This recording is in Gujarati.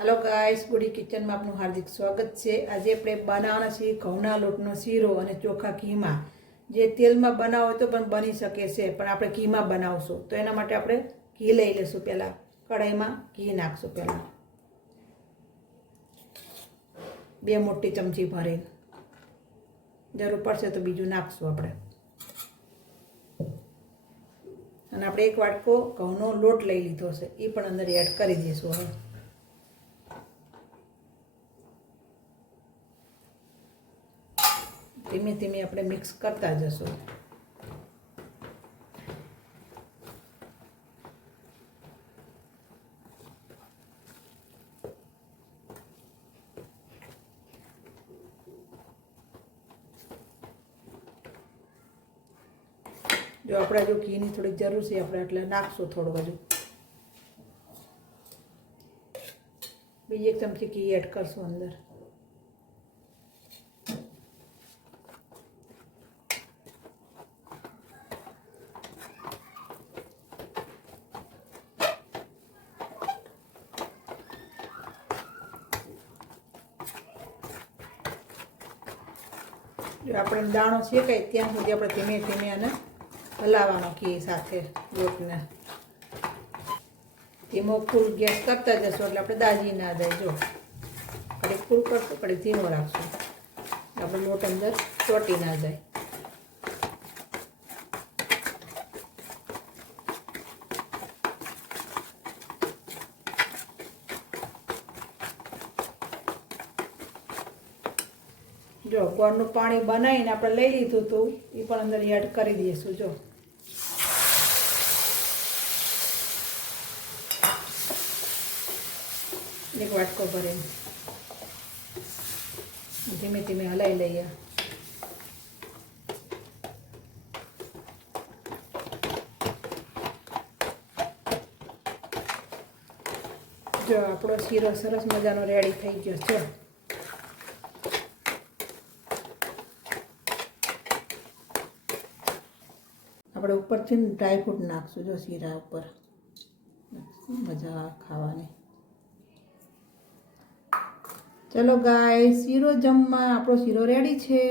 हेलो गाइस, गुडी किचन में आपનું हार्दिक स्वागत है। आज આપણે બનાવવાના છે ઘઉંના લોટનો શીરો અને ચોખા ઘીમાં। જે તેલમાં બનાવો તો પણ બની શકે છે, પણ આપણે ઘીમાં બનાવશું તો એના માટે આપણે ઘી લઈ લેશું। પહેલા કઢાઈમાં ઘી નાખશું। પહેલા 2 મોટી ચમચી ભરીને, જરૂર પડશે તો બીજું નાખશું આપણે। અને આપણે 1 વાટકો ઘઉંનો લોટ લઈ લીધો છે, એ પણ અંદર એડ કરી દઈશું। હવે ધીમે ધીમે આપણે મિક્સ કરતા જશું। જો આપણે જો ઘીની થોડીક જરૂર છે આપણે એટલે નાખશું થોડું હજુ। બીજી 1 ચમચી ઘી એડ કરશું અંદર। જો આપણે દાણો શેકાય ત્યાં સુધી આપણે ધીમે ધીમે આને હલાવવાનો ઘી સાથે લોટને। ધીમો ફૂલ ગેસ કરતા જશો એટલે આપણે દાજી ના જાય। જો કડીક ફૂલ કરશું, કડીક ધીમો રાખશું, આપણે લોટ અંદર ચોંટી ના જાય। જો ગોળનું પાણી બનાવીને આપણે લઈ લીધું હતું, એ પણ અંદર એડ કરી દઈશું। જો એક વાટકો ભરીને ધીમે ધીમે હલાવી લઈએ। જો આપણો શીરો સરસ મજાનો રેડી થઈ ગયો છે। આપણે ઉપરથી ડ્રાયફ્રૂટ નાખશું। જો શીરા ઉપર મજા ખાવાની। ચલો ગાય, શીરો જમવા આપણો શીરો રેડી છે।